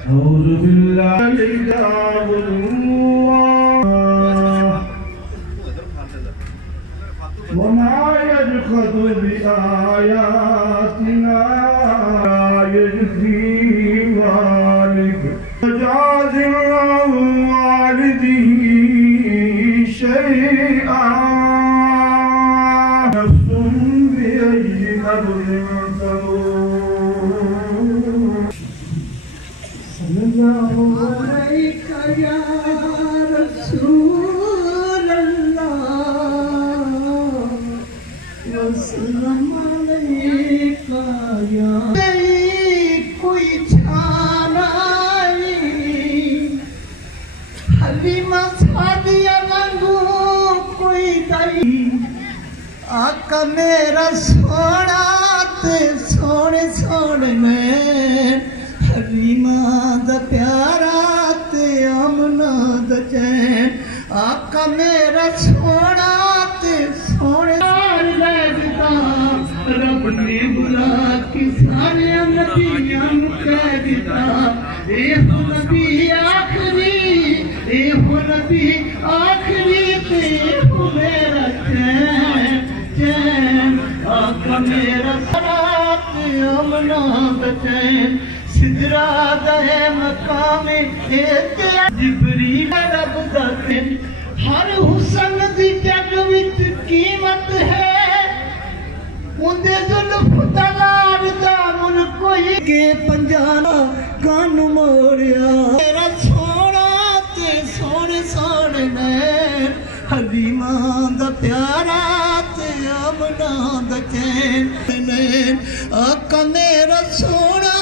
औज़ु बिल्लाहि वमा यजखदु बिआयातिना यजज़ी वालिद वजाज़िल्लाहु वालिदिही शैअन नफ्सुन बिअय्यि अर्ज़िन तमूत सल्लल्लाहु अलैका या रसूल वसल्लम अलैका या कोई छानाई हलीमा सादिया वांगू कोई दई आका मेरा सोना ते सोने सोने में हलीमा दा प्यारा ते अमना दा चैन आका मेरा सोना ते सोने रब ने बुला के सारे नबियां कह दिता ए हो नबी आखिरी ते हो मेरा चैन चैन आका मेरा सरात अमना बचैन सिदरा दे मकामे ते जिबरील रब दा दिन हर हुसन दी जग विच कीमत है उन्दे जुल्फ तलार दा मुन कोई के पंजाना कान मोड़िया मेरा सोना ते सोने सोने नैन हलीमा दा प्यारा ते अमना दा चैन नैन आका मेरा सोना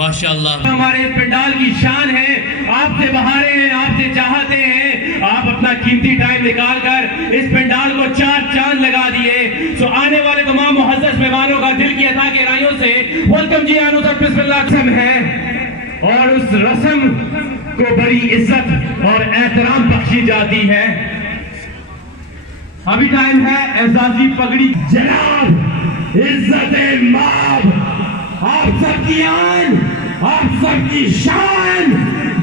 माशाअल्लाह हमारे पंडाल की शान है। आपसे बहारे हैं, आपसे चाहते हैं, आप अपना कीमती टाइम निकाल कर इस पंडाल को चार चांद लगा दिए। तो आने वाले तमाम मुअज़्ज़ज़ मेहमानों का दिल की अता गहराइयों से वेलकम जी आनु तक बिस्मिल्लाह रस्म है और उस रस्म को बड़ी इज्जत और एहतराम बख्शी जाती है। अभी टाइम है एजाजी पगड़ी जनाब इज्जत माब आप सबकी आन आप सबकी शान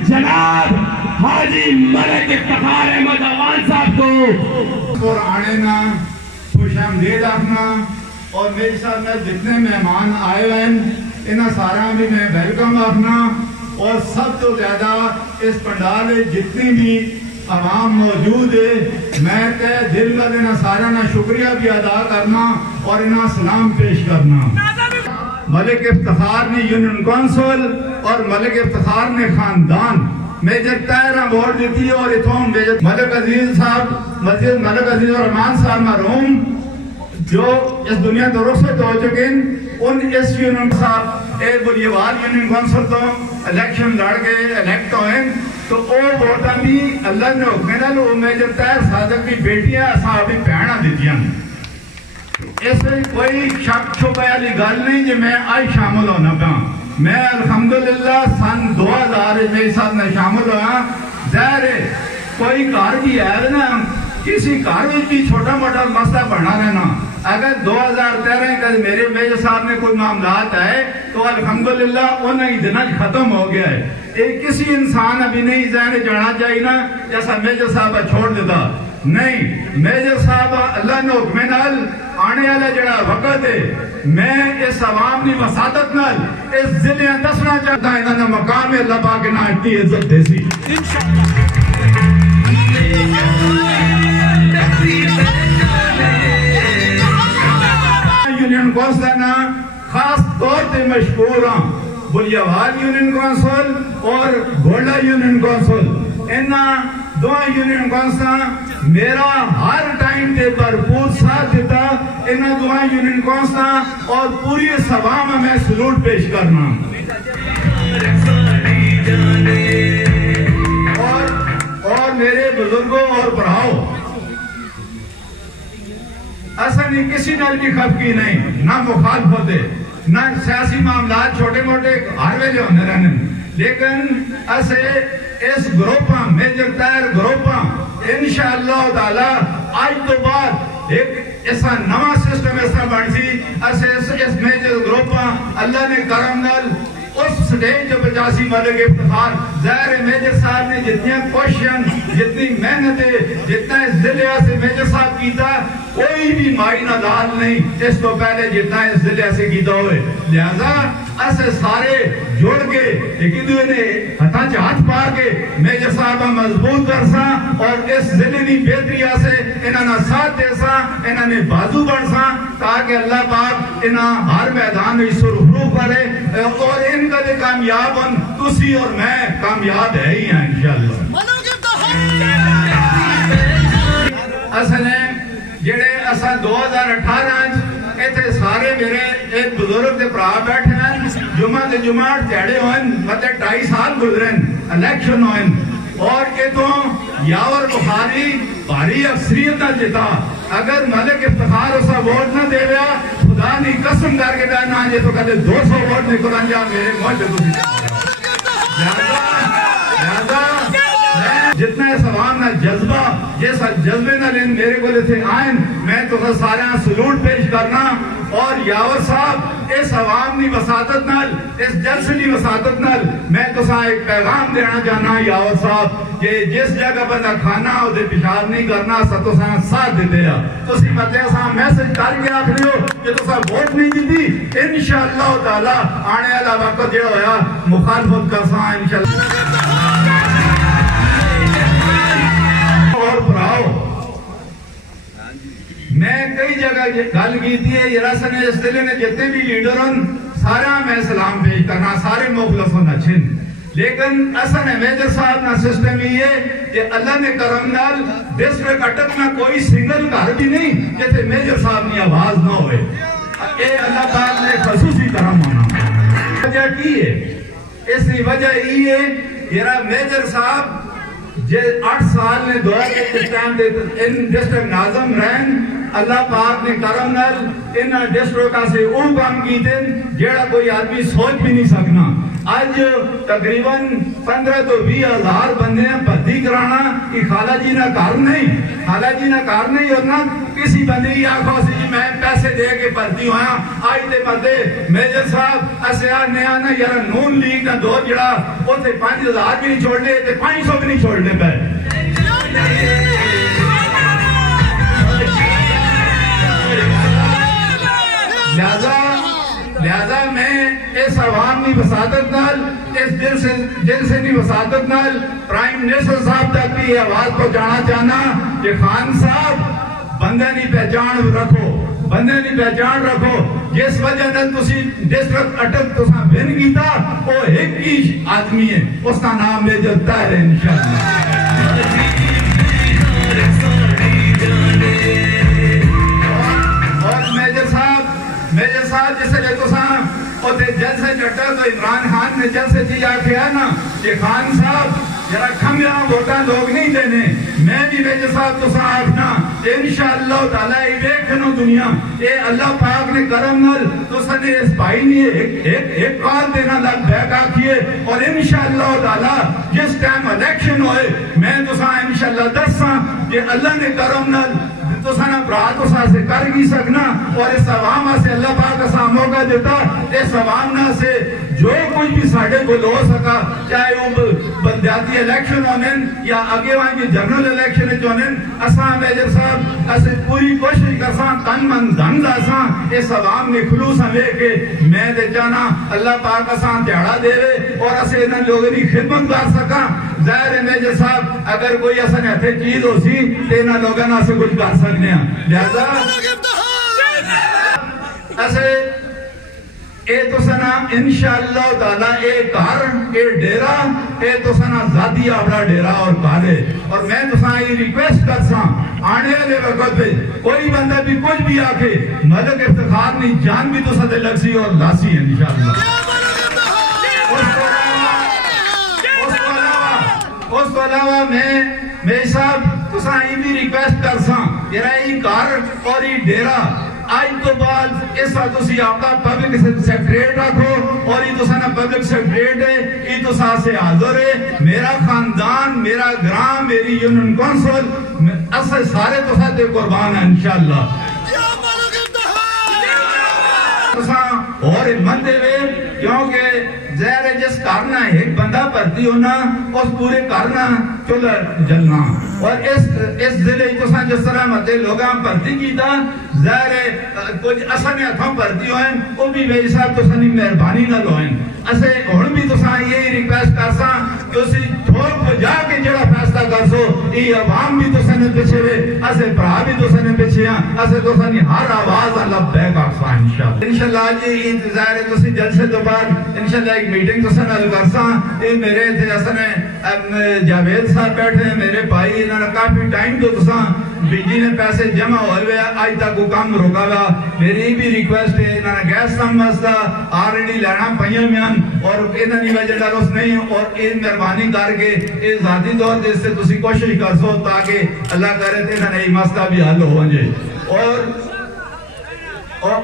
जनाब हाजी मलिक इफ्तिखार अहमद अवान साहब को और आने ना खुशामदीद आखना और मेरे साथ में जितने मेहमान आए हुए हैं इन्हें सारा भी मैं वेलकम आखना और सब तो ज्यादा इस पंडाल में जितनी भी आवाम मौजूद है मैं तय दिल का देना सारा ना शुक्रिया भी अदा करना और इन्हें सलाम पेश करना। मलिक इफ्तिखार ने यूनियन कौंसिल और मलिक इफ्तिखार ने खानदान मेजर तायर अवार्ड दी और इथों मेजर मलिक अजीज साहब मस्जिद मलिक अजीज और रहमान साहब मरहूम जो इस दुनिया तो रुखसत हो चुके हैं उन इस यूनियन साहब एक बुलियावाल यूनियन कौंसिल तो इलेक्शन लड़ के इलेक्ट हुए तो वो वोटा भी अल्लाह ने हुक्म नाल मेजर तायर सादक की बेटियां असां भी भैणा दित्तियां इसमें कोई शक छुपा वाली गल नहीं जो मैं आज शामिल होना पाया मैं अल्हम्दुलिल्लाह सन 2000 में साथ में शामिल हुआ जाहिर है कोई घर भी है ना किसी घर में भी छोटा मोटा मसला बना रहना अगर 2013 का मेरे मेजर साहब ने कोई मामलात है तो अल्हम्दुलिल्लाह उन्हें दिन खत्म हो गया है एक किसी इंसान अभी नहीं जाने जाना चाहिए ना जैसा मेजर साहब छोड़ देता नहीं मेजर साहब अल्लाह ने हुक्म नाल आने वाला जड़ा वक्त है मैं इस अवाम की वसादत नाल इस जिले दसना चाहता इन्होंने मकाम है अल्लाह पाक ना इतनी इज्जत देसी यूनियन कौंसिल ना खास तौर पर मशहूर हाँ बुलियावाल यूनियन कौंसिल और गोला यूनियन कौंसिल इन्ना दो यूनियन कौंसिल मेरा हर टाइम पे भरपूर साथ देता इन्हें दो यूनियन कौंसिल और पूरी सभा में मैं सलूट पेश करना और मेरे बुजुर्गों और भराओ ऐसा नहीं किसी नाल भी खफकी नहीं ना मुखालिफ होते ना सियासी मामला छोटे मोटे हर वेले होने रहने लेकिन ऐसे इस ग्रुप मेजर तायर ग्रुप इंशाअल्लाह ताला आज तो बाद एक ऐसा नवा सिस्टम में सा बनसी असे इस मेजर ग्रुप अल्लाह ने करम नाल उस स्टेज जो 85 मलिक इफ्तिखार ज़ाहिर मेजर साहब ने जितने क्वेश्चन जितनी मेहनत जितना इस जिले से मेजर साहब कीता कोई भी मायना दाल नहीं इस तो पहले जितना इस जिले से कीता हुए लिहाजा असे सारे जुड़ के एक दूसरे ने हथा च हाथ पा के मेजर साहब मजबूत कर सा और इस जिले की बेहतरी से इन्होंने साथ दे सा इन्होंने बाजू बन सा ताकि अल्लाह पाक इन्हें हर मैदान में सुरखरू करे और इनका जो कामयाब बन तुसी और मैं कामयाब है ही हैं इंशाअल्लाह। असने जेड़े असा 2018 इतने सारे मेरे एक बुजुर्ग के भरा बैठे हैं जुमा के जुमा ध्याड़े होए मतलब 2.5 साल गुजरे इलेक्शन होए और ये तो यावर बुखारी भारी अक्सरियत न जिता अगर मलिक इफ्तिखार उसा वोट न दे खुदा नहीं कसम करके बहना ये तो कहते 200 वोट निकल जा मेरे मुझे जितना इस अवाम ना जज्बा जिस जज्बे ना लेन मेरे को लेते आए मैं तो सारे सलूट पेश करना और यावर साहब इस अवाम की वसादत नाल इस जलसे की वसादत नाल मैं तो एक पैगाम देना चाहना यावर साहब कि जिस जगह बंदा खाना उसे पेशाब नहीं करना तो साथ देते हैं मतलब मैसेज करके आख रहे हो कि तुसा वोट नहीं दी इंशाअल्लाह ताला आने वाला वक्त जो होया मुखालफत कर सा इंशाअल्लाह। और भराओ मैं कई जगह गल की थी ने इस जिले ने जितने भी लीडर सारा मैं सलाम पेश करना सारे मुखलस होना छिन लेकिन असन मेजर साहब ना सिस्टम ये कि अल्लाह ने करम नाल डिस्ट्रिक्ट अटक में कोई सिंगल घर भी नहीं जिसे मेजर साहब की आवाज ना होए ये अल्लाह पाक ने खसूसी करम होना वजह की है इसकी वजह ये मेरा मेजर साहब जे 8 साल ने दौर के टाइम दे इन डिस्ट्रिक्ट नाज़म रहन अल्लाह पाक ने करम नाल इन डिस्ट्रिक्ट से वो काम कीते जेड़ा कोई आदमी सोच भी नहीं सकना आज तकरीबन 15 तो 20 हजार बंदे भर्ती कराना कि खाला जी ना घर नहीं और ना किसी बंदे की आखो जी मैं पैसे दे के भर्ती होया आज दे बंदे मेजर साहब असिया नया ना यार नून लीग ना दो जड़ा उसे 5000 भी नहीं छोड़ने 500 भी नहीं छोड़ने पे लिहाजा मैं इस अवाम की वसादत नाल इस दिल से नहीं वसादत नाल प्राइम मिनिस्टर साहब तक भी आवाज पहुंचाना चाहना कि खान साहब बंदे की पहचान रखो जिस वजह नाल तुसी डिस्ट्रिक्ट अटक तुसा विन कीता वो एक ही आदमी है उसका नाम मेजर ताहिर है इंशाअल्लाह। और मेजर साहब जिसले तुसा जलसे चट्टा तो इमरान खान ने जलसे जी आख्या ना कि खान साहब जरा खमिया वोटा लोग नहीं देने मैं भी मेजर साहब तुसा आखना इंशाअल्लाह ताला ये देखनो दुनिया ये अल्लाह पाक ने करम नाल तुसा ने इस भाई ने एक कॉल देना लग बैक आखिए और इंशाअल्लाह ताला जिस टाइम इलेक्शन होए मैं तुसा इंशाअल्लाह दसा कि अल्लाह ने करम नाल तुसाना भरा तुसा से कर ही सकना और इस अवाम से अल्लाह पाक असा मौका देता इस अवाम ना से जो कुछ भी साढ़े को हो सका चाहे वो बंदियाती इलेक्शन होने या आगे वहां की जनरल इलेक्शन होने असा मेजर साहब असे पूरी कोशिश करसा तन मन धन दासा इस अवाम ने खुलूस लेके मैं दे जाना अल्लाह पाक असा ध्याड़ा देवे और असे इन लोगों की खिदमत कर सका जाहिर है मेजर साहब अगर कोई असन हथे चीज हो सी ते ना लोगों ना से कुछ कर सकते हैं लिहाजा असे ए तो सना इंशाअल्लाह ताला ए घर ए डेरा ए तो सना जादी अपना डेरा और काले और मैं तो सा ये रिक्वेस्ट कर सा आने वाले वक्त पे कोई बंदा भी कुछ भी आके मलिक इफ्तिखार नहीं जान भी तो सदे लगसी और लासी है इंशाअल्लाह। उसको अलावा मैं मेरे साहब तो सा ये भी रिक्वेस्ट कर सा जरा ये घर और ये डेरा आज तो बाद इस आपका पब्लिक सेक्रेटरी रखो और ये ना पब्लिक सेक्रेटरी है ये तो से हाजिर है मेरा खानदान मेरा ग्राम मेरी यूनियन काउंसिल अस सारे तो साथ कुर्बान है इंशाअल्लाह। और हिम्मत देवे, क्योंकि जहर जिस कारण एक बंदा भर्ती होना उस पूरे कारण चुला जलना। और इस जिले जिस तरह मत लोग भर्ती किया जहर कुछ असने हथों भर्ती होए वो भी वे साहब तुसानी मेहरबानी ना लोए। असे हुण भी तुसा यही रिक्वेस्ट करसा कि उसी ठोक बजा के जड़ा फैसला करसो ये अवाम भी तुसने पीछे वे, असे भरा भी तुसने पीछे हैं, असे तुसानी हर आवाज अल्लाह बैक आसा इंशाल्लाह जी। इंतजार है तुसी जलसे तो बाद इंशाल्लाह एक मीटिंग तुसन हल करसा। ये मेरे थे असने जावेद साहब बैठे हैं मेरे भाई, इन्होंने काफी टाइम तो तुसा बिजली ने पैसे जमा हुए आज तक वो काम रुका हुआ। मेरी भी रिक्वेस्ट है इन्होंने गैस समझता ऑलरेडी लेना पाइया में और इन्होंने वजह डाल उस नहीं और ये मेहरबानी करके इस जाती तौर पर इससे तुसी कोशिश कर सो ताकि अल्लाह करे तो इन्होंने ये मसला भी हल हो जाए। और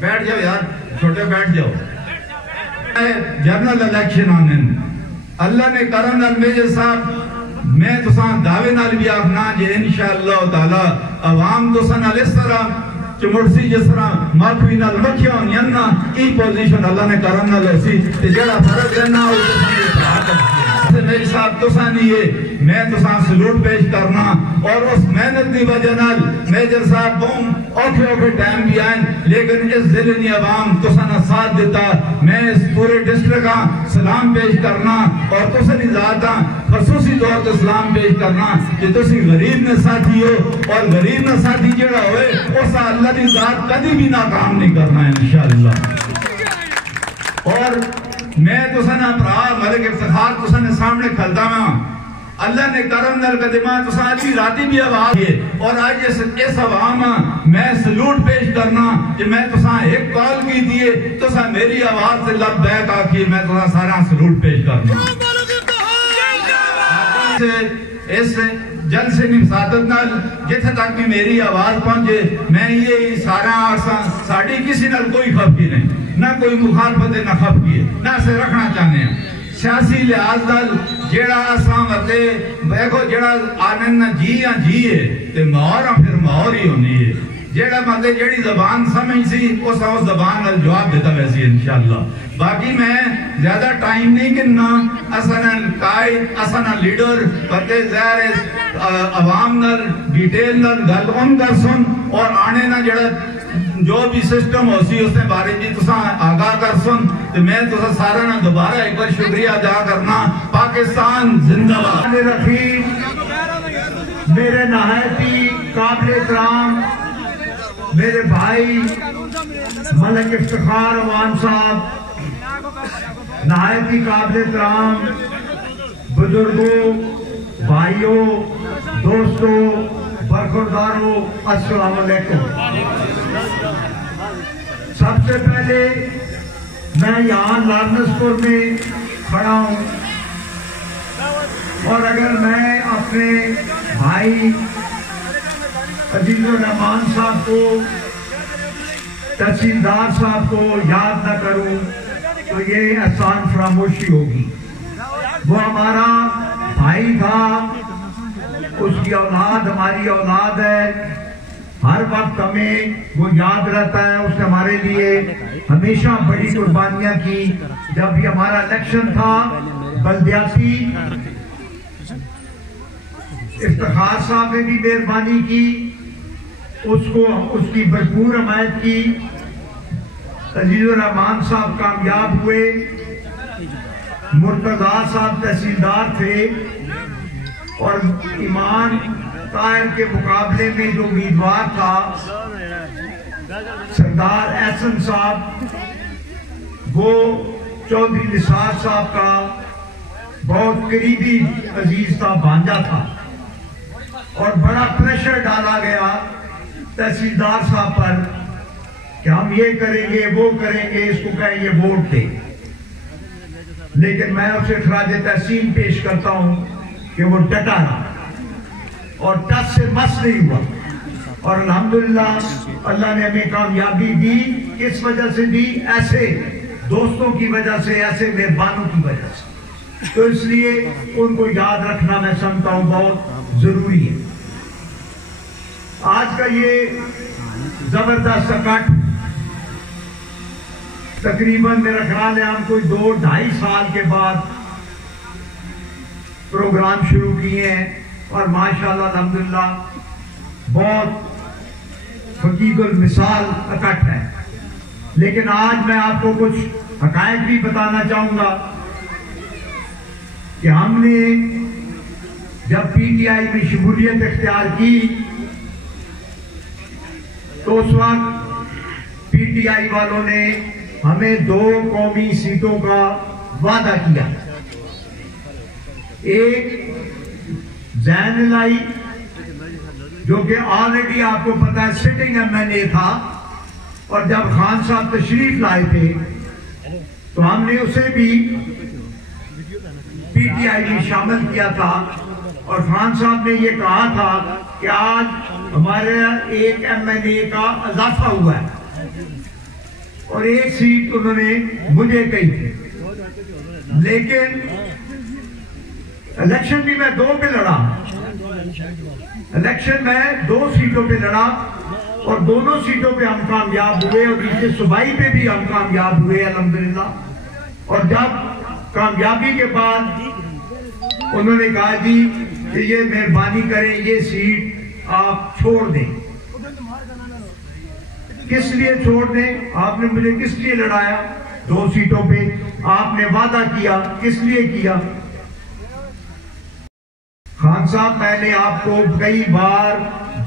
बैठ जाओ यार छोटे बैठ जाओ। जनरल इलेक्शन आने अल्लाह ने करम नाल मेजर साहब मैं तुसा दावे नाल भी आखना जे इंशाअल्लाह ताला अवाम तुसा नाल इस तरह चमुड़सी जिस तरह माखवी नाल मखिया होनियां ना ई पोजीशन अल्लाह ने करम नाल होसी ते जेड़ा फर्क है ना वो तुसा मेरे साहब तुसा नहीं है मैं तुसा सलूट पेश करना। और उस मेहनत की वजह नाल मेजर साहब बहुत औखे औखे टाइम भी आए लेकिन इस जिले ने अवाम तुसा ना साथ देता। मैं इस पूरे डिस्ट्रिक्ट का सलाम पेश करना और तुसा नी जात दा खसूसी तौर पर सलाम पेश करना कि तुसी गरीब ने साथी हो और गरीब ने साथी जेड़ा होए उस अल्लाह दी जात कभी भी नाकाम नहीं करना है इंशाअल्लाह। और मैं तुसा ना भरा मलिक इफ्तिखार तुसा ने सामने खलता मैं अल्लाह ने करम नाल कदमा तुसा अच्छी राती भी आवाज है। और आज इस अवाम मैं सलूट पेश करना कि मैं तुसा एक कॉल की दिए तुसा मेरी आवाज से लबैक आखी मैं तुसा सारा सलूट पेश करना। इस जलसे की सादत नाल जिथे तक भी मेरी आवाज पहुंचे मैं ये सारा साड़ी किसी नाल कोई खपकी नहीं ना कोई मुखालफत ना खपकी है ना से रखना चाहते हैं सियासी लिहाज नाल जेड़ा असां वते देखो जेड़ा आनंद जी है ते मोहर फिर मोहर ही होनी है। जेड़ा मतलब जेड़ी जबान समझ सी उस जबान नाल जवाब देता वैसे इंशाअल्लाह। बाकी मैं ज्यादा टाइम नहीं गिनना असना कायद असना लीडर पते ज़ाहिर अवाम नाल डिटेल नाल गल ऑन कर सुन और आने ना जेड़ा जो भी सिस्टम होसी उसने बारे में तुसा आगाह कर सुन तो मैं तुसा सारा ना दोबारा एक बार शुक्रिया अदा करना। पाकिस्तान जिंदाबाद। रफी मेरे नहायती काबिल एहतराम मेरे भाई मलिक इफ्तिखार अवान साहब, नहायती काबिल एहतराम बुजुर्गों, भाइयों, दोस्तों, बरखुरदारों, अस्सलाम वालेकुम। सबसे पहले मैं यहाँ लारनसपुर में खड़ा हूँ और अगर मैं अपने भाई अजीजुर रहमान साहब को, तहसीलदार साहब को याद न करूं तो ये एहसान फरामोशी होगी। वो हमारा भाई था, उसकी औलाद हमारी औलाद है, हर वक्त हमें वो याद रहता है। उसने हमारे लिए हमेशा बड़ी कुर्बानियां की। जब भी हमारा इलेक्शन था बल्दियाती, इफ्तिखार साहब ने भी मेहरबानी की, उसको उसकी भरपूर हमायत की। अजीजुर रहमान साहब कामयाब हुए, मुर्तजा साहब तहसीलदार थे और ईमान ताहिर के मुकाबले में जो उम्मीदवार था सरदार एहसन साहब, वो चौधरी निसार साहब का बहुत करीबी अजीज था, भांजा था। और बड़ा प्रेशर डाला गया तहसीलदार साहब पर कि हम ये करेंगे वो करेंगे, इसको कहेंगे वोट दे। लेकिन मैं उसे खराज तहसीन पेश करता हूं कि वो डटा रहा और टस से मस नहीं हुआ। और अल्हम्दुलिल्लाह अल्लाह ने हमें कामयाबी दी। इस वजह से दी, ऐसे दोस्तों की वजह से, ऐसे मेहमानों की वजह से। तो इसलिए उनको याद रखना मैं समझता हूं बहुत जरूरी है। आज का ये जबरदस्त इकट्ठ तकरीबन मेरा ख्याल है हम कोई 2-2.5 साल के बाद प्रोग्राम शुरू किए हैं और माशाल्लाह अल्हम्दुलिल्लाह बहुत हकीकुल मिसाल इकट्ठ है। लेकिन आज मैं आपको कुछ हकायक भी बताना चाहूंगा कि हमने जब पीटीआई में शमूलियत इख्तियार की तो उस वक्त पीटीआई वालों ने हमें 2 कौमी सीटों का वादा किया। एक जैन-लाई जो कि ऑलरेडी आपको पता है सिटिंग एमएनए था, और जब खान साहब तशरीफ लाए थे तो हमने उसे भी पीटीआई में शामिल किया था। और खान साहब ने यह कहा था कि आज हमारे एक एमएनए का इजाफा हुआ है, और एक सीट उन्होंने मुझे कही थी। लेकिन इलेक्शन भी मैं 2 पे लड़ा, इलेक्शन में 2 सीटों पे लड़ा और दोनों सीटों पे हम कामयाब हुए, और नीचे सूबाई पे भी हम कामयाब हुए अल्हम्दुलिल्लाह। और जब कामयाबी के बाद उन्होंने कहा जी कि ये मेहरबानी करें, ये सीट आप छोड़ दें। किस लिए छोड़ दें? आपने मुझे किस लिए लड़ाया 2 सीटों पे? आपने वादा किया, किस लिए किया? खान साहब, मैंने आपको कई बार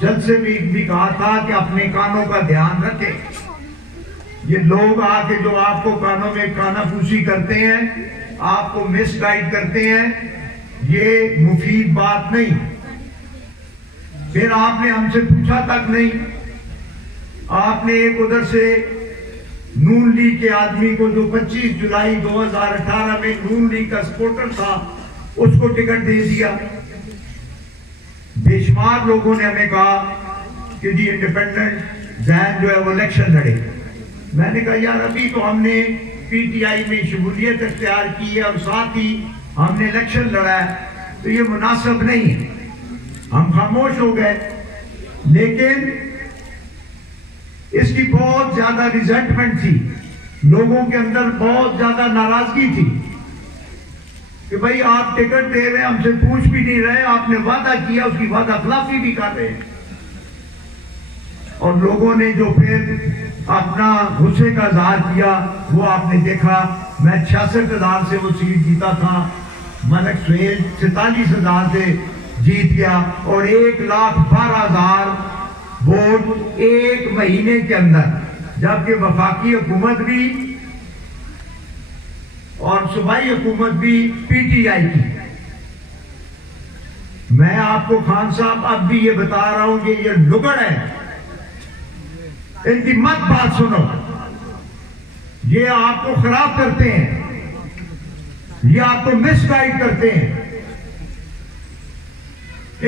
जलसे में भी कहा था कि अपने कानों का ध्यान रखें। ये लोग आके जो आपको कानों में कानाफूसी करते हैं, आपको मिसगाइड करते हैं, ये मुफीद बात नहीं। फिर आपने हमसे पूछा तक नहीं, आपने एक उधर से नून लीग के आदमी को जो 25 जुलाई 2018 में नून लीग का सपोर्टर था उसको टिकट दे दिया। बेशुमार लोगों ने हमें कहा कि जी इंडिपेंडेंट जैन जो है वो इलेक्शन लड़े। मैंने कहा यार अभी तो हमने पीटीआई में शमूलियत इख्तियार की है और साथ ही हमने इलेक्शन लड़ा है, तो ये मुनासिब नहीं है। हम खामोश हो गए। लेकिन इसकी बहुत ज्यादा रिजेंटमेंट थी, लोगों के अंदर बहुत ज्यादा नाराजगी थी कि भाई आप टिकट दे रहे हैं, हमसे पूछ भी नहीं रहे, आपने वादा किया उसकी वादा खिलाफी भी कर रहे हैं। और लोगों ने जो फिर अपना गुस्से का इजहार किया वो आपने देखा। मैं 66,000 से वो सीट जीता था, मलक सुहेल 47,000 से जीत गया, और 1,12,000 वोट 1 महीने के अंदर, जबकि वफाकी हुकूमत भी और सूबाई हुकूमत भी पीटीआई की। मैं आपको खान साहब अब भी ये बता रहा हूं कि ये लुगड़ है, इनकी मत बात सुनो। ये आपको खराब करते हैं, ये आपको मिसगाइड करते हैं।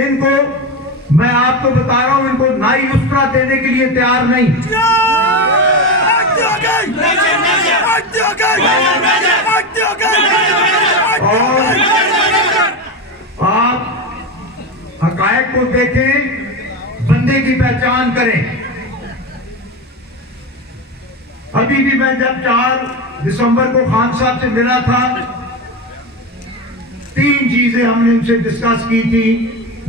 इनको मैं आपको बता रहा हूं, इनको नाई उस्तरा देने के लिए तैयार नहीं। और आप हकायक को देखें, बंदे की पहचान करें। अभी भी मैं जब 4 दिसंबर को खान साहब से मिला था, 3 चीजें हमने उनसे डिस्कस की थी।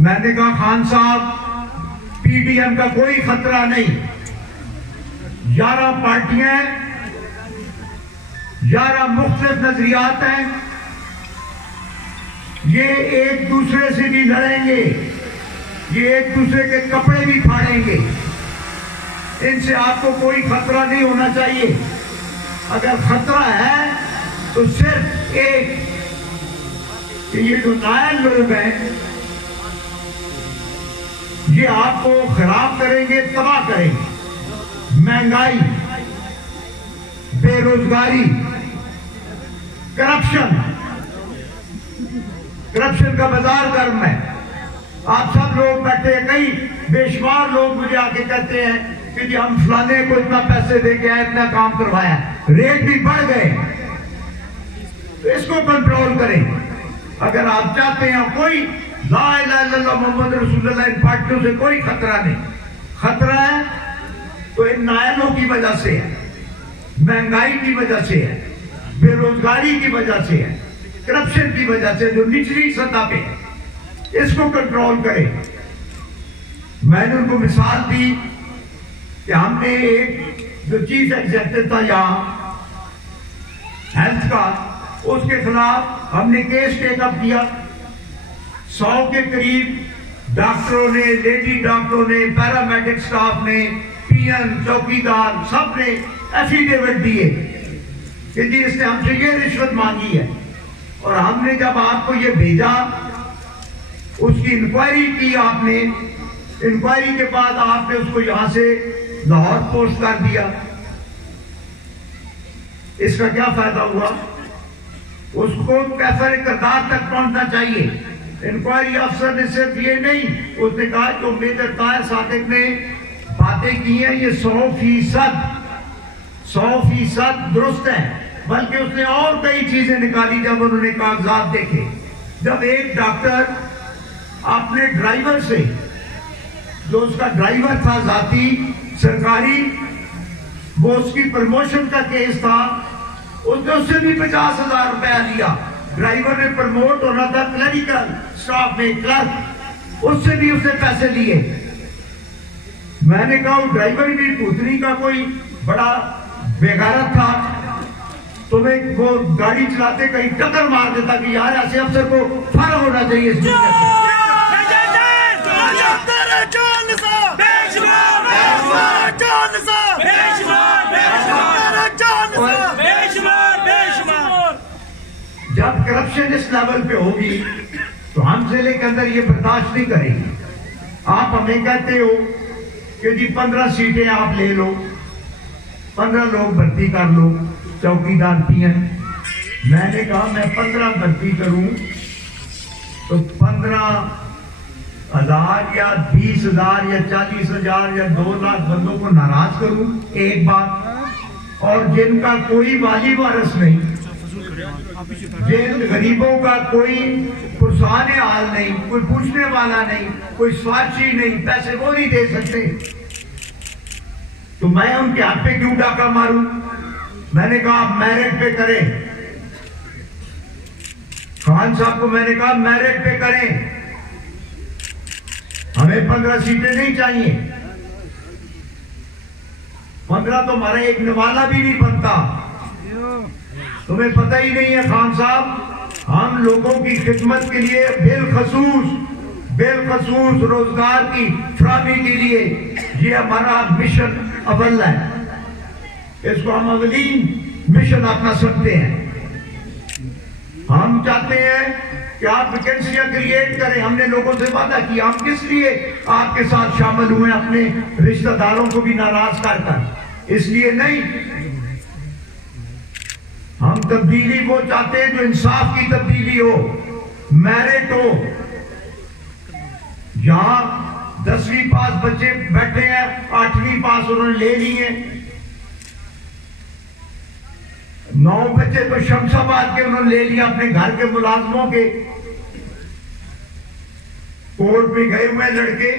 मैंने कहा खान साहब, पीडीएम का कोई खतरा नहीं, 11 पार्टियां, 11 मुख्तलिफ नजरियात हैं, ये एक दूसरे से भी लड़ेंगे, ये एक दूसरे के कपड़े भी फाड़ेंगे। इनसे आपको कोई खतरा नहीं होना चाहिए। अगर खतरा है तो सिर्फ एक कि ये जो नायल लोग हैं ये आपको खराब करेंगे, तबाह करेंगे। महंगाई, बेरोजगारी, करप्शन का बाजार गर्म है। आप सब लोग बैठे, कई बेशुमार लोग मुझे आके कहते हैं कि जी हम फलाने को इतना पैसे दे के आए, इतना काम करवाया, रेट भी बढ़ गए, तो इसको कंट्रोल करें। अगर आप चाहते हैं कोई ला इलाहा इल्लल्लाह मोहम्मद रसूलुल्लाह, इन पार्टियों से कोई खतरा नहीं। खतरा है तो इन नायलों की वजह से है। महंगाई की वजह से है, बेरोजगारी की वजह से है, करप्शन की वजह से जो निचली सतह पे है, इसको कंट्रोल करें। मैंने उनको मिसाल दी कि हमने एक जो चीफ एग्जेक्टिव था यहाँ हेल्थ का, उसके खिलाफ हमने केस टेकअप किया। 100 के करीब डॉक्टरों ने, लेडी डॉक्टरों ने, पैरामेडिक स्टाफ ने, पीएन, चौकीदार, सब ने एफिडेविट दिए कि जी इसने हमसे ये रिश्वत मांगी है। और हमने जब आपको ये भेजा, उसकी इंक्वायरी की आपने, इंक्वायरी के बाद आपने उसको यहां से लाहौर पोस्ट कर दिया। इसका क्या फायदा हुआ? उसको कैफर किरदार तक पहुंचना चाहिए। इंक्वायरी अफसर ने सिर्फ ये नहीं, उसने कहा जो मेजर ताहिर सादिक ने बातें की हैं ये 100% दुरुस्त है, बल्कि उसने और कई चीजें निकाली जब उन्होंने कागजात देखे। जब एक डॉक्टर अपने ड्राइवर से, जो उसका ड्राइवर था जाती सरकारी, वो उसकी प्रमोशन का केस था, उसने उससे भी 50,000 रुपया लिया। ड्राइवर ने प्रमोट होना था क्लरिकल स्टाफ में, क्लर्क, उससे भी उसने पैसे लिए। मैंने कहा वो ड्राइवर भी पुतनी का कोई बड़ा बेगैरत था, तुम्हें वो गाड़ी चलाते कहीं टक्कर मार देता कि यार ऐसे अफसर को फर्क होना चाहिए इस दुनिया से। जब करप्शन इस लेवल पे होगी तो हम जिले के अंदर ये बर्दाश्त नहीं करेंगे। आप हमें कहते हो कि जी 15 सीटें आप ले लो, 15 लोग भर्ती कर लो, चौकीदार पीएन। मैंने कहा मैं 15 भर्ती करूं तो 15,000 या 20,000 या 40,000 या 2 लाख बंदों को नाराज करूं, एक बात। और जिनका कोई वाली वारस नहीं, जिन गरीबों का कोई पुरसाने हाल नहीं, कोई पूछने वाला नहीं, कोई स्वार्थी नहीं, पैसे वो नहीं दे सकते, तो मैं उनके हाथ पे क्यों डाका मारूं? मैंने कहा आप मेरिट पे करें। खान साहब को मैंने कहा मेरिट पे करें, हमें 15 सीटें नहीं चाहिए। 15 तो हमारा एक निवाला भी नहीं बनता। तुम्हें पता ही नहीं है खान साहब, हम लोगों की खिदमत के लिए बेलखसूस रोजगार की फराहमी के लिए ये हमारा मिशन अव्वल है। इसको हम अवलीन मिशन अपना सकते हैं। हम चाहते हैं कि आप वैकेंसियां क्रिएट करें। हमने लोगों से वादा किया, हम किस लिए आपके साथ शामिल हुए, अपने रिश्तेदारों को भी नाराज कर, इसलिए नहीं। हम तब्दीली वो चाहते हैं जो इंसाफ की तब्दीली हो, मेरिट हो। यहां 10वीं पास बच्चे बैठे हैं, 8वीं पास उन्होंने ले ली है, 9 बच्चे तो शमशाबाद के उन्होंने ले लिया, अपने घर के मुलाजमों के। कोर्ट में गए हुए लड़के,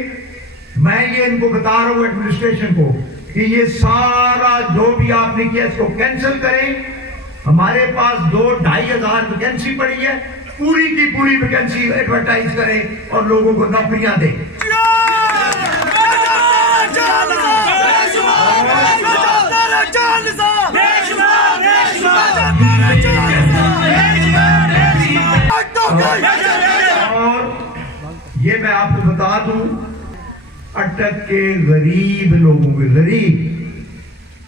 मैं ये इनको बता रहा हूं एडमिनिस्ट्रेशन को कि ये सारा जो भी आपने किया इसको कैंसिल करें। हमारे पास 2-2,500 वैकेंसी पड़ी है, पूरी की पूरी वैकेंसी एडवर्टाइज करें और लोगों को नौकरियां दें। और ये मैं आपको बता दूं, अटक के गरीब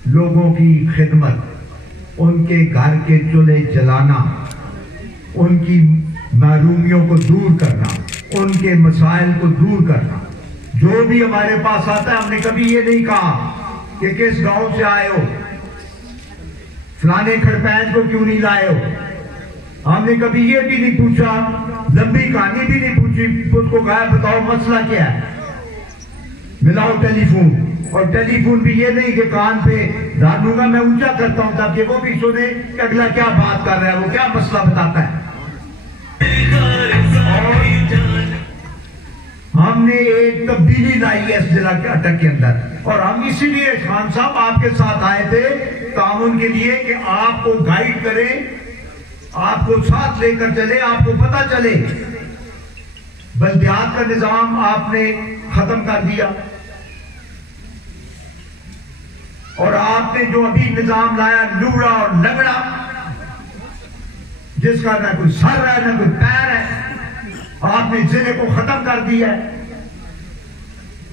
लोगों की खिदमत, उनके घर के चूल्हे जलाना, उनकी महरूमियों को दूर करना, उनके मसाइल को दूर करना। जो भी हमारे पास आता है, हमने कभी ये नहीं कहा कि किस गांव से आए हो, फलाने खड़पैंच को क्यों नहीं लाए हो। हमने कभी ये भी नहीं पूछा, लंबी कहानी भी नहीं पूछी। उसको कहा बताओ मसला क्या है, मिलाओ टेलीफोन। और टेलीफोन भी ये नहीं कि कान पे डालूंगा, मैं ऊंचा करता हूं ताकि वो भी सुने कि अगला क्या बात कर रहा है, वो क्या मसला बताता है। और हमने एक तब्दीली लाई है इस जिला के अटक के अंदर, और हम इसीलिए खान साहब आपके साथ आए थे ताउन के लिए कि आपको गाइड करें, आपको साथ लेकर चले, आपको पता चले। बल्दियात का निजाम आपने खत्म कर दिया और आपने जो अभी निजाम लाया लूड़ा और लगड़ा, जिसका ना कोई सर है ना कोई पैर है, आपने जिले को खत्म कर दिया है।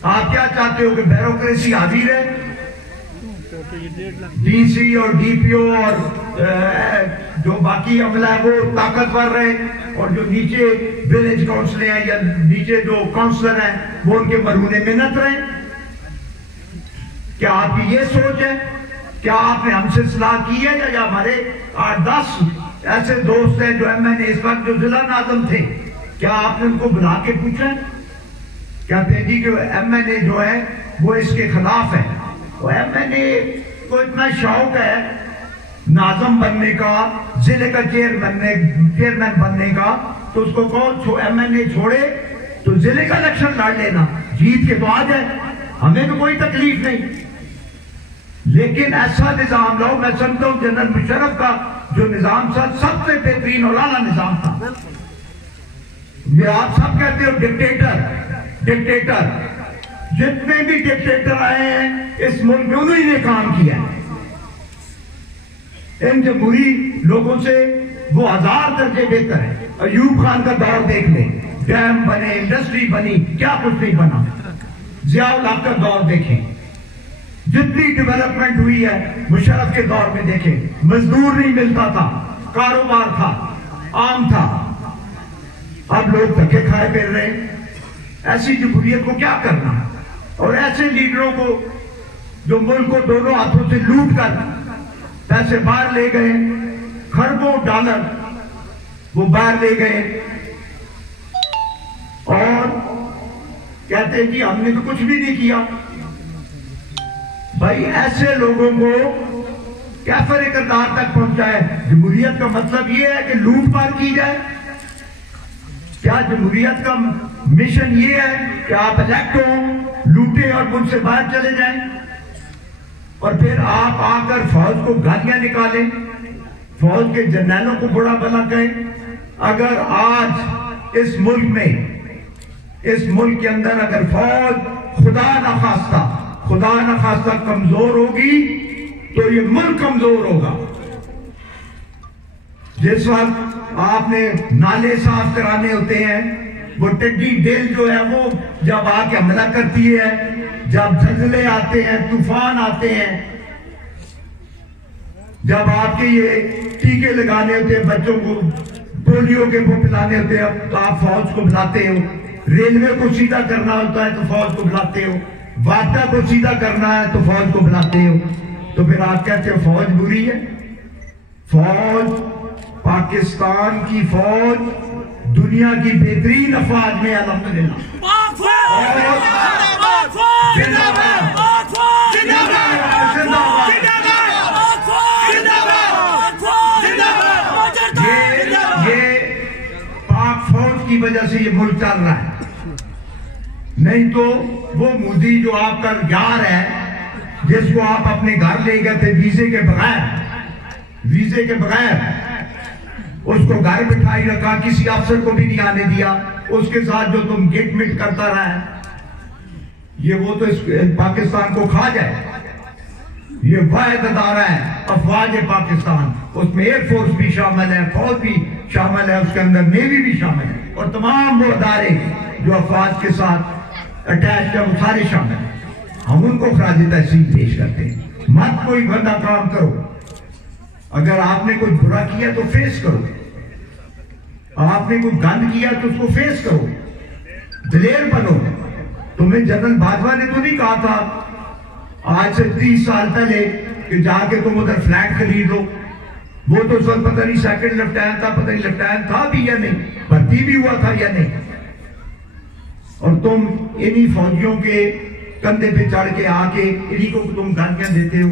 आप क्या चाहते हो कि ब्यूरोक्रेसी हावी रहे, डीसी और डीपीओ और जो बाकी अमला है वो ताकतवर रहे, और जो नीचे विलेज काउंसिल हैं या नीचे जो काउंसलर हैं वो उनके मरहूने मिन्नत रहे? क्या आपकी ये सोच है? क्या आपने हमसे सलाह की है? या हमारे 8-10 ऐसे दोस्त हैं जो MNA इस वक्त जो जिला नाज़िम थे, क्या आपने उनको बुला के पूछा? कहते हैं जी कि MNA जो है वो इसके खिलाफ है। वो MNA को इतना शौक है नाज़िम बनने का, जिले का चेयरमैन बनने का, तो उसको कौन MNA छोड़े तो जिले का इलेक्शन लड़ लेना, जीत के तो आ जाए, हमें तो कोई तकलीफ नहीं। लेकिन ऐसा निजाम लाओ, मैं समझता हूं जनरल मुशर्रफ का जो निजाम था सबसे बेहतरीन और आला निजाम था। ये आप सब कहते हो डिक्टेटर, जितने भी डिक्टेटर आए हैं इस मुल्क में उन्हीं ने काम किया है। इन जमहूरी लोगों से वो 1000 दर्जे बेहतर है। अयूब खान का दौर देख ले, डैम बने, इंडस्ट्री बनी, क्या कुछ नहीं बना। जियाउल हक का दौर देखें, जितनी डेवलपमेंट हुई है मुशर्रफ के दौर में देखें। मजदूर नहीं मिलता था, कारोबार था, आम था, अब लोग धक्के खाए फिर रहे। ऐसी जमहूरियत को क्या करना? और ऐसे लीडरों को जो मुल्क को दोनों हाथों से लूट कर पैसे बाहर ले गए, खरबों डॉलर वो बाहर ले गए, और कहते हैं कि हमने तो कुछ भी नहीं किया। भाई ऐसे लोगों को कैफर किरदार तक पहुंचाए। जमहूरियत का मतलब यह है कि लूट मार की जाए? क्या जमहूरियत का मिशन ये है कि आप इलेक्ट हो, लूटे और मुल्क से बाहर चले जाएं, और फिर आप आकर फौज को गालियां निकालें, फौज के जर्नैलों को बुरा भला कहें? अगर आज इस मुल्क के अंदर अगर फौज खुदा न खास्ता कमजोर होगी तो ये मुल्क कमजोर होगा। जिस वक्त आपने नाले साफ कराने होते हैं, वो टिड्डी डेल जो है वो जब आके हमला करती है, जब जलजले आते हैं, तूफान आते हैं, जब आपके ये टीके लगाने होते हैं बच्चों को, पोलियो के वो पिलाने होते हैं, तो आप फौज को बुलाते हो। रेलवे को सीधा करना होता है तो फौज को बुलाते हो। वादा को सीधा करना है तो फौज को बुलाते हो। तो फिर आप कहते हो फौज बुरी है? फौज, पाकिस्तान की फौज दुनिया की बेहतरीन अफवाज में अल्हम्दुलिल्लाह। ये पाक फौज की वजह से ये मुल्क चल रहा है, नहीं तो वो मोदी जो आपका यार है, जिसको आप अपने घर ले गए थे वीजे के बगैर, उसको घर बिठाई रखा, किसी अफसर को भी नहीं आने दिया, उसके साथ जो तुम गिट मिट करता रहा है, ये वो तो इस पाकिस्तान को खा जाए। ये वाहिद अदारा है अफवाज पाकिस्तान, उसमें एयरफोर्स भी शामिल है, फौज भी शामिल है, उसके अंदर नेवी भी शामिल है, और तमाम वो अदारे जो अफवाज के साथ अटैच है वो सारे शामिल है। हम उनको खराज तहसीन पेश करते हैं। मत कोई गंदा काम करो, अगर आपने कोई बुरा किया तो फेस करो, आपने कोई गंद किया तो उसको फेस करो, दिलेर बनो। तुम्हें जनरल बाजवा ने तो नहीं कहा था आज से 30 साल पहले कि जाके तुम उधर फ्लैट खरीद लो? वो तो उस वक्त पता नहीं सेकंड लेफ्टिनेंट था, पता नहीं लेफ्टिनेंट था भी या नहीं, भर्ती भी हुआ था या नहीं, और तुम इन्हीं फौजियों के कंधे पे चढ़ के आके इन्हीं को तुम गालियां देते हो।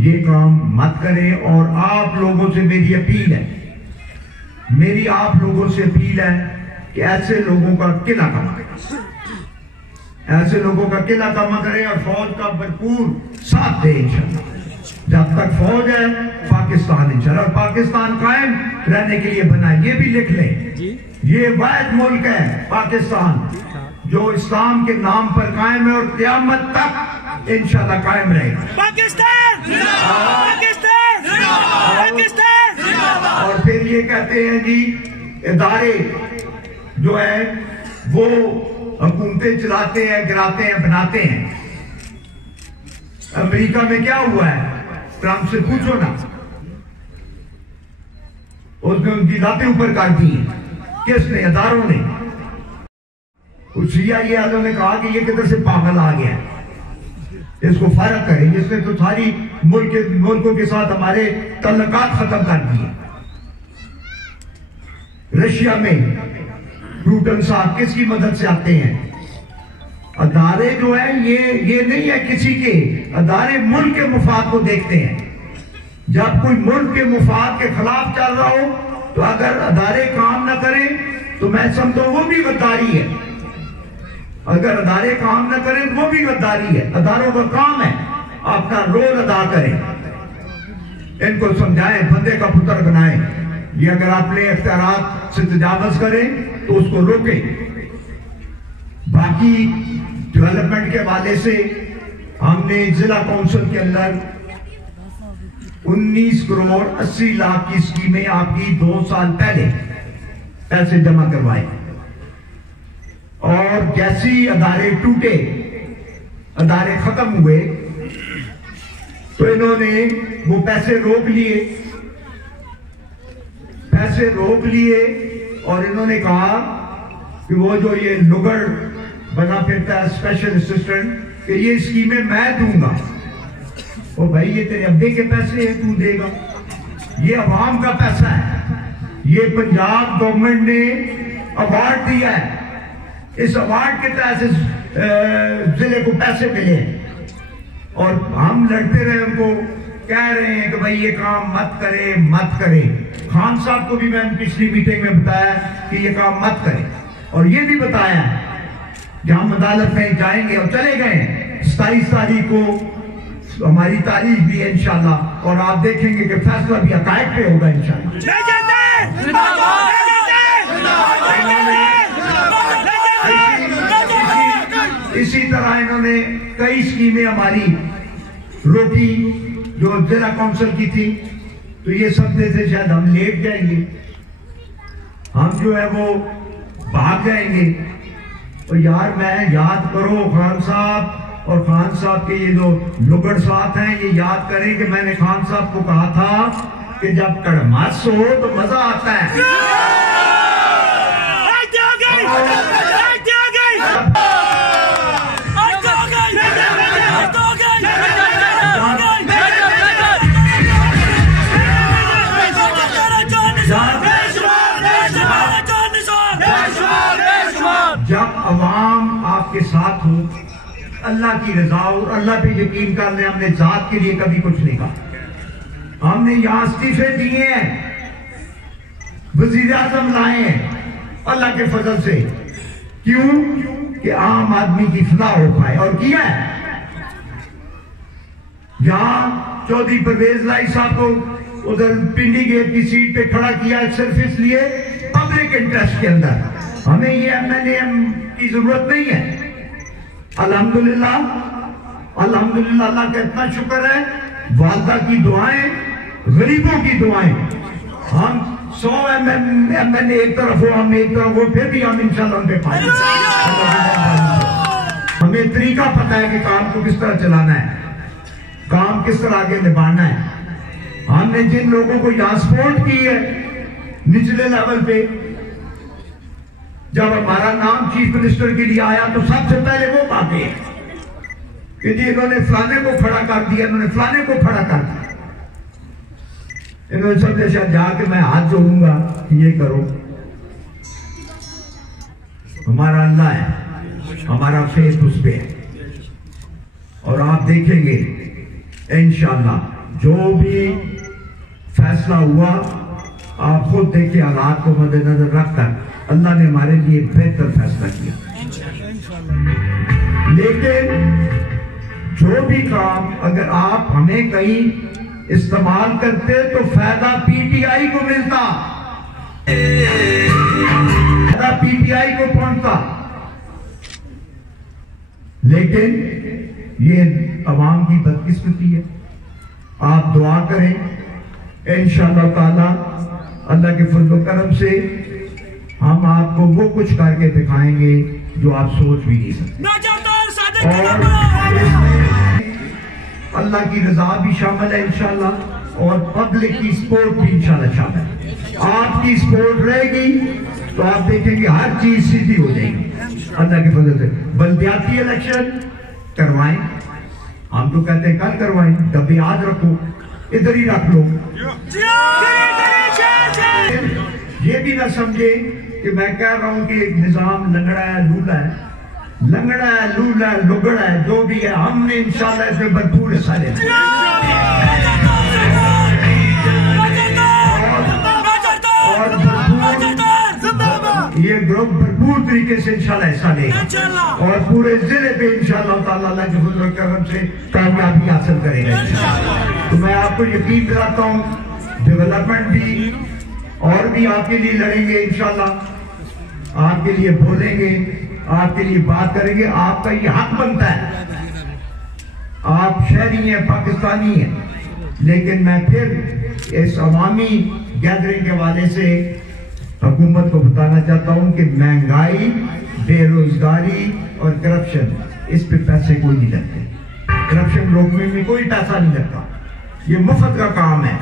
ये काम मत करें। और आप लोगों से मेरी अपील है, मेरी आप लोगों से अपील है कि ऐसे लोगों का किला कमा करें, ऐसे लोगों का किला कमा करें और फौज का भरपूर साथ दे इंशाल्लाह। जब तक फौज है पाकिस्तान इंशाल्लाह, और पाकिस्तान कायम रहने के लिए बना, ये भी लिख लें, ये वाहिद मुल्क है पाकिस्तान जो इस्लाम के नाम पर कायम है और क़यामत तक इंशाल्लाह कायम रहेगा। पाकिस्तान पाकिस्तान पाकिस्तान। और फिर ये कहते हैं जी इदारे जो है वो हुकूमतें चलाते हैं, गिराते हैं, बनाते हैं। अमेरिका में क्या हुआ है, ट्रंप से पूछो ना, उसने उनकी लातें ऊपर कर दी हैं। किसने? इदारों ने। उस CIA वालों ने कहा कि ये किधर से पागल आ गया, इसको फर्क करें, जिसने तो सारी मुल्कों के साथ हमारे तल्लुकात खत्म कर दिए। रशिया में पुतिन साहब किसकी मदद से आते हैं? अदारे जो है ये नहीं है किसी के, अदारे मुल्क के मुफाद को देखते हैं। जब कोई मुल्क के मुफाद के खिलाफ चल रहा हो तो अगर अदारे काम ना करें तो मैं समझता हूं वो भी गद्दारी है। अगर अदारे काम ना करें तो वो भी गद्दारी है। अदारों का काम है अपना रोल अदा करें, इनको समझाएं, बंदे का पुत्र बनाएं। ये अगर अपने इख्तियारात से तजावुज़ करें तो उसको रोकें। बाकी डेवलपमेंट के हवाले से हमने जिला काउंसिल के अंदर 19 करोड़ 80 लाख की स्कीमें आपकी 2 साल पहले पैसे जमा करवाए, और जैसी अदारे टूटे, अदारे खत्म हुए तो इन्होंने वो पैसे रोक लिए और इन्होंने कहा कि वो जो ये लुगड़ बना फिरता है स्पेशल असिस्टेंट, कि ये स्कीमें मैं दूंगा। ओ भाई ये तेरे अब्बे के पैसे हैं, तू देगा? ये अवाम का पैसा है। ये पंजाब गवर्नमेंट ने अवार्ड दिया है, इस अवार्ड के तहत जिले को पैसे मिले और हम लड़ते रहे, उनको कह रहे हैं कि भाई ये काम मत करे। खान साहब को भी मैंने पिछली मीटिंग में बताया कि ये काम मत करें, और ये भी बताया कि हम अदालत में जाएंगे, और चले गए। 27 तारीख को हमारी तारीख भी है इंशाल्लाह, और आप देखेंगे कि फैसला भी हकायक पे होगा इंशाल्लाह। इसी तरह इन्होंने कई स्कीमें हमारी रोकी जो जिला काउंसिल की थी, तो ये सब से शायद हम लेट जाएंगे, हम जो है वो भाग जाएंगे। तो यार मैं याद करो खान साहब, और खान साहब के ये जो लुगड़ साथ हैं ये याद करें कि मैंने खान साहब को कहा था कि जब कड़मास हो तो मजा आता है। जब अवाम आपके साथ हो, अल्लाह की रजा और अल्लाह पे यकीन कर ले, हमने जात के लिए कभी कुछ नहीं कहा। हमने यहां इस्तीफे दिए हैं, वज़ीर आज़म लाए हैं अल्लाह के फजल से, क्यों कि आम आदमी की फलाह हो पाए, और किया है। यहां चौधरी परवेज लाई साहब को उधर पिंडी गेट की सीट पे खड़ा किया सिर्फ इसलिए पब्लिक इंटरेस्ट के अंदर। हमें ये MNA की जरूरत नहीं है। अल्हम्दुलिल्लाह अल्लाह का इतना शुक्र है, वालदा की दुआएं, गरीबों की दुआएं। हम 100 MNA एक तरफ हो, हम एक तरफ हो, फिर भी हम इंशाल्लाह उन पे पाएंगे। हमें तरीका पता है कि काम को किस तरह चलाना है, काम किस तरह आगे निभाना है। हमने जिन लोगों को यहाँ सपोर्ट की है निचले लेवल पे, जब हमारा नाम चीफ मिनिस्टर के लिए आया तो सबसे पहले वो भागे कि जी इन्होंने फलाने को खड़ा कर दिया, इन्होंने फलाने को खड़ा कर दिया। इन्होंने सब जैसा जाके मैं हाथ जोड़ूंगा ये करो। हमारा अल्लाह है, हमारा फेथ उस पे है, और आप देखेंगे इंशाअल्लाह जो भी फैसला हुआ, आप खुद देखिए हालात को मद्देनजर रखकर अल्लाह ने हमारे लिए बेहतर फैसला किया। लेकिन जो भी काम अगर आप हमें कहीं इस्तेमाल करते तो फायदा पीटीआई को मिलता, फायदा पीटीआई को पहुंचता। लेकिन ये अवाम की बदकिस्मती है। आप दुआ करें, इंशाअल्लाह ताला अल्लाह के फजल करम से हम आपको वो कुछ करके दिखाएंगे जो आप सोच भी नहीं सकते। और अल्लाह की रजा भी शामिल है इंशाअल्लाह, और पब्लिक की सपोर्ट भी इंशाअल्लाह शामिल है। आपकी सपोर्ट रहेगी तो आप देखेंगे हर चीज सीधी हो जाएगी अल्लाह के फजल से। बल्दियाती इलेक्शन करवाएं, हम तो कहते हैं कल करवाएं, डब्बे आज रखो, इधर ही रख लो। ये भी ना समझे कि मैं कह रहा हूं कि एक निजाम लंगड़ा है, लूला है। लंगड़ा है, लूला है, लुगड़ा है, जो भी है, हमने इंशाल्लाह इसमें भरपूर हिस्सा लेना। ये ग्रुप भरपूर तरीके से इंशाल्लाह हिस्सा लेगा और पूरे जिले पे इंशाल्लाह ताला अल्लाह के फजल करम से कामयाबी हासिल करेगा। तो मैं आपको यकीन दिलाता हूँ, डेवलपमेंट भी और भी आपके लिए लड़ेंगे इंशाल्लाह, आपके लिए बोलेंगे, आपके लिए बात करेंगे। आपका ये हक बनता है, आप शहरी हैं, पाकिस्तानी हैं। लेकिन मैं फिर इस अवामी गैदरिंग के हवाले से हुकूमत को बताना चाहता हूं कि महंगाई, बेरोजगारी और करप्शन, इस पे पैसे कोई नहीं लगते। करप्शन रोकने में कोई पैसा नहीं लगता, ये मुफ्त का काम है।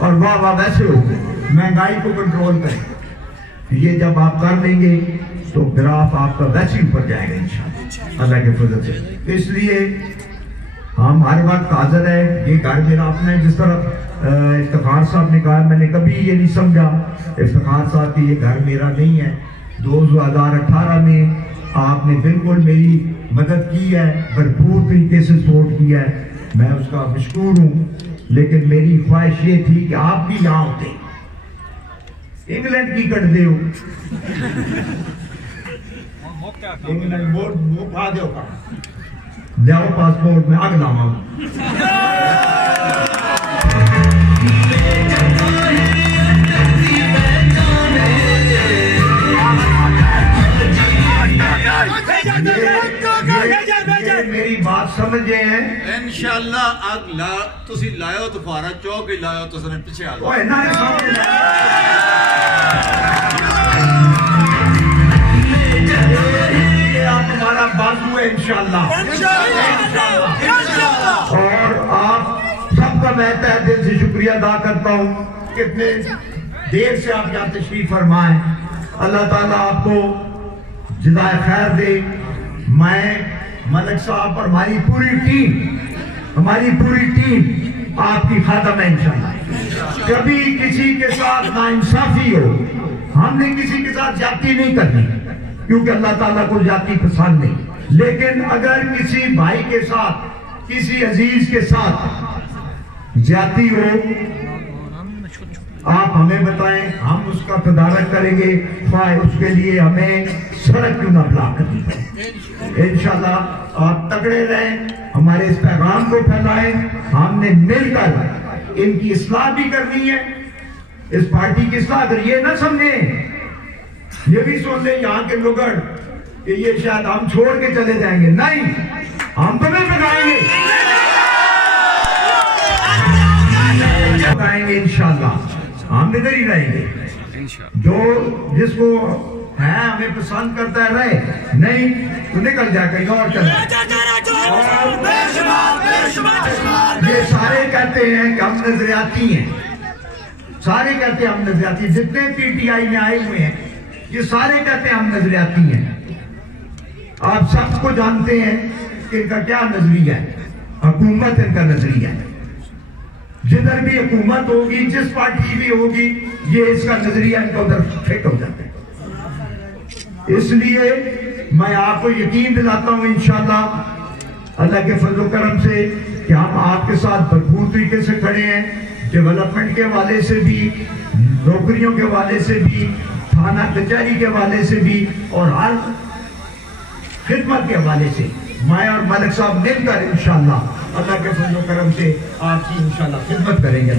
और वाह वाह वैसे हो गए, महंगाई को कंट्रोल करें। ये जब आप कर लेंगे तो ग्राफ आपका वैसे ही ऊपर जाएगा इंशाअल्लाह अल्लाह के फजल से। इसलिए हम हर वक्त हाजिर है। ये घर मेरा अपना है। जिस तरह इफ्तिखार साहब ने कहा, मैंने कभी ये नहीं समझा इफ्तिखार साहब कि ये घर मेरा नहीं है। 2018 में आपने बिल्कुल मेरी मदद की है, भरपूर तरीके से सपोर्ट किया है, मैं उसका मशकूर हूँ। लेकिन मेरी ख्वाहिश ये थी कि आप भी यहाँ होते, इंग्लैंड की कट दे इंग्लैंड वोट खा दो जाओ, पासपोर्ट में आग लामा। मेरी बात समझे हैं? इंशाअल्लाह अग ला तुसी लायो तो फारा चौक ही लायो तो सने पीछे आ लो। आप हमारा बाजू है इंशाअल्लाह। और आप सबका मैं तहे दिल से शुक्रिया अदा करता हूँ, कितने देर से आप यहाँ तशरीफ फरमाएं। अल्लाह ताला आपको जज़ाए खैर दे। मैं मलिक साहब और हमारी पूरी टीम आपकी खादम है इंशाअल्लाह। कभी किसी के साथ नाइंसाफी हो, हमने किसी के साथ जाति नहीं करनी, क्योंकि अल्लाह ताला को जाति पसंद नहीं। लेकिन अगर किसी भाई के साथ, किसी अजीज के साथ जाति हो, आप हमें बताएं, हम उसका तदारक करेंगे। उसके लिए हमें सड़क क्यों ना ब्लॉक करनी पड़े। इंशाल्लाह आप तगड़े रहें, हमारे इस पैगाम को फैलाएं। हमने मिलकर इनकी इस्लाह भी करनी है, इस पार्टी की इस्लाह। अगर ये ना समझे, ये भी सुन ले यहाँ के लोग कि ये शायद हम छोड़ के चले जाएंगे, नहीं, हम तुम्हें भगाएंगे इंशाल्लाह। हम इधर ही रहेंगे। जो जिसको है हमें पसंद करता है रहे, नहीं तो निकल जाए कहीं और चले। ये सारे कहते हैं कि हम नजरियाती हैं, सारे कहते हैं हम नजरियाती। जितने पीटीआई में आए हुए हैं ये सारे कहते हैं हम नजरियाती हैं। आप सबको जानते हैं कि इनका क्या नजरिया है, हुकूमत इनका नजरिया है। जिधर भी हुकूमत होगी, जिस पार्टी भी होगी, ये इसका नजरिया इनका उधर फिट हो जाता है। इसलिए मैं आपको यकीन दिलाता हूं इंशाअल्लाह अल्लाह के फजल करम से कि हम आपके साथ भरपूर तरीके से खड़े हैं। डेवलपमेंट के हवाले से भी, नौकरियों के हवाले से भी, थाना कचहरी के हवाले से भी और हर खिदमत के हवाले से मैं और मलिक साहब मिलकर इंशाअल्लाह अल्लाह के फजल करम से आपकी इंशाअल्लाह खिदमत करेंगे।